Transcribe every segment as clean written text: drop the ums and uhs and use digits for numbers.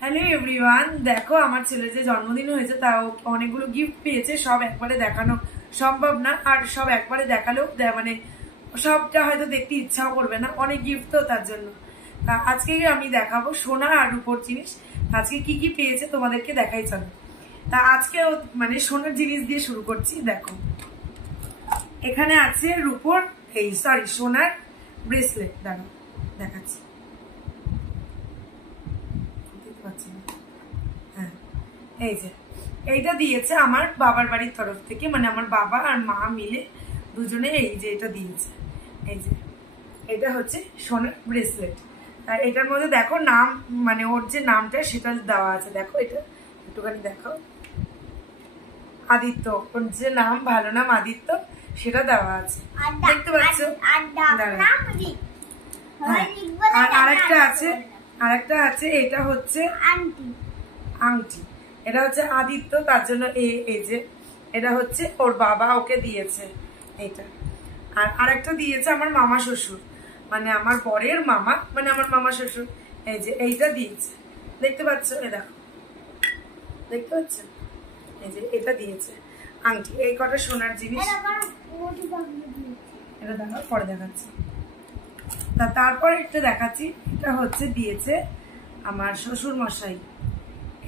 Hello everyone, দেখো আমার ছেলে যে জন্মদিন হয়েছে তাও অনেকগুলো গিফট পেয়েছে। সব একবারে দেখানো সম্ভব না, আর সব একবারে দেখালেও মানে সবটা হয়তো দেখতে ইচ্ছাও করবে না, অনেক গিফট তো তার জন্য। তা আজকে আমি দেখাবো সোনা আর রূপোর জিনিস। আজকে কি কি পেয়েছে তোমাদেরকে দেখাই চলো। তা আজকে মানে সোনার জিনিস দিয়ে শুরু করছি। দেখো এখানে আছে রূপোর সোনার ব্রেসলেট। দেখো দেখাচ্ছি, হ্যাঁ এই যে এইটা দিয়েছে আমার বাবার বাড়ির তরফ থেকে, মানে আমার বাবা আর মা মিলে দুজনে এই যে এটা দিয়েছে। এই যে এটা হচ্ছে সোনার ব্রেসলেট। আর এটার মধ্যে দেখো নাম, মানে ওর যে নামটা সেটা দেওয়া আছে। দেখো এটা একটুখানি দেখো, আদিত্য, ওর যে নাম, ভালো নাম আদিত্য, সেটা দেওয়া আছে, দেখতে পাচ্ছ। আর আরেকটা আছে এটা হচ্ছে আংটি। এটা হচ্ছে আদিত্য, তার জন্য এই যে এটা হচ্ছে ওর বাবা ওকে দিয়েছে এইটা। আর আরেকটা দিয়েছে আমার মামা শ্বশুর, মানে আমার বরের মামা, মানে আমার মামা শ্বশুর। এই যে এইটা দিয়েছে, দেখতে পাচ্ছ, এ দেখো দেখতে পাচ্ছ, এই যে এটা দিয়েছে আংটি। এই কটা সোনার জিনিস, এটা দেখো পরে দেখাচ্ছি। তারপর একটা দেখাচ্ছি, এটা হচ্ছে দিয়েছে আমার শ্বশুর মশাই।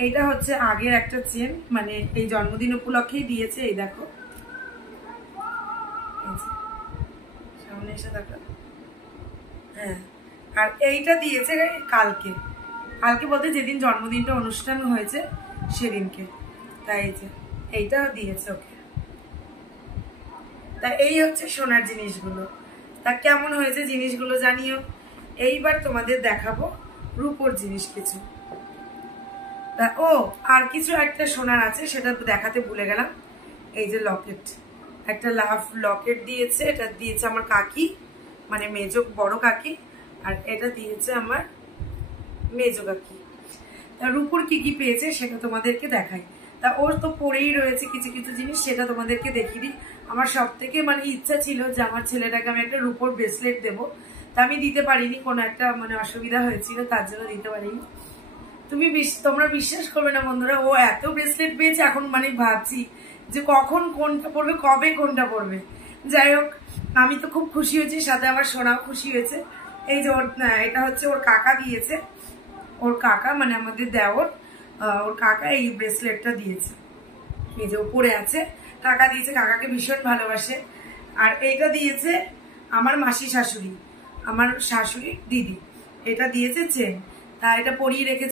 এইটা হচ্ছে আগের একটা চেন, মানে এই জন্মদিন উপলক্ষেই দিয়েছে। এই দেখো সামনে এসে দেখো, হ্যাঁ। আর এইটা দিয়েছে কালকে বলতে যেদিন জন্মদিনটা অনুষ্ঠান হয়েছে সেদিনকে। তাই যে এইটা দিয়েছে ওকে। তা এই হচ্ছে সোনার জিনিসগুলো। তা কেমন হয়েছে জিনিসগুলো জানিও। এইবার তোমাদের দেখাবো রূপোর জিনিস কিছু। ও আর কিছু একটা সোনার আছে, সেটা দেখাতে ভুলে গেলাম। এই যে লকেট, একটা লাভ লকেট দিয়েছে। এটা দিয়েছে আমার কাকি, মানে মেজো বড় কাকি। আর এটা দিয়েছে আমার মেজো কাকি। তা রূপোর কি কি পেয়েছে সেটা তোমাদেরকে দেখাই। তা ওর তো পরেই রয়েছে কিছু কিছু জিনিস, সেটা তোমাদেরকে দেখিয়ে দিই। আমার সব থেকে মানে ইচ্ছা ছিল যে আমার ছেলেটাকে আমি একটা রূপোর ব্রেসলেট দেবো। তা আমি দিতে পারিনি, কোনো একটা মানে অসুবিধা হয়েছিল, তার জন্য দিতে পারিনি। তোমরা বিশ্বাস করবে না বন্ধুরা, ও এত ব্রেসলেট পেয়েছে, এখন মানে ভাবছি যে কখন কোনটা পড়বে, কবে কোনটা পড়বে। যাই হোক, আমি তো খুব খুশি হয়েছি, সাথে আমার সোনাও খুশি হয়েছে। এই যে এটা হচ্ছে ওর কাকা দিয়েছে, ওর কাকা মানে আমাদের দেওর, ওর কাকা এই ব্রেসলেটটা দিয়েছে। এই যে ও পরে আছে, কাকা দিয়েছে, কাকাকে ভীষণ ভালোবাসে। আর এইটা দিয়েছে আমার মাসি শাশুড়ি, আমার শাশুড়ির দিদি, এটা দিয়েছে চেন। তা এটা পরিয়ে রেখেছে।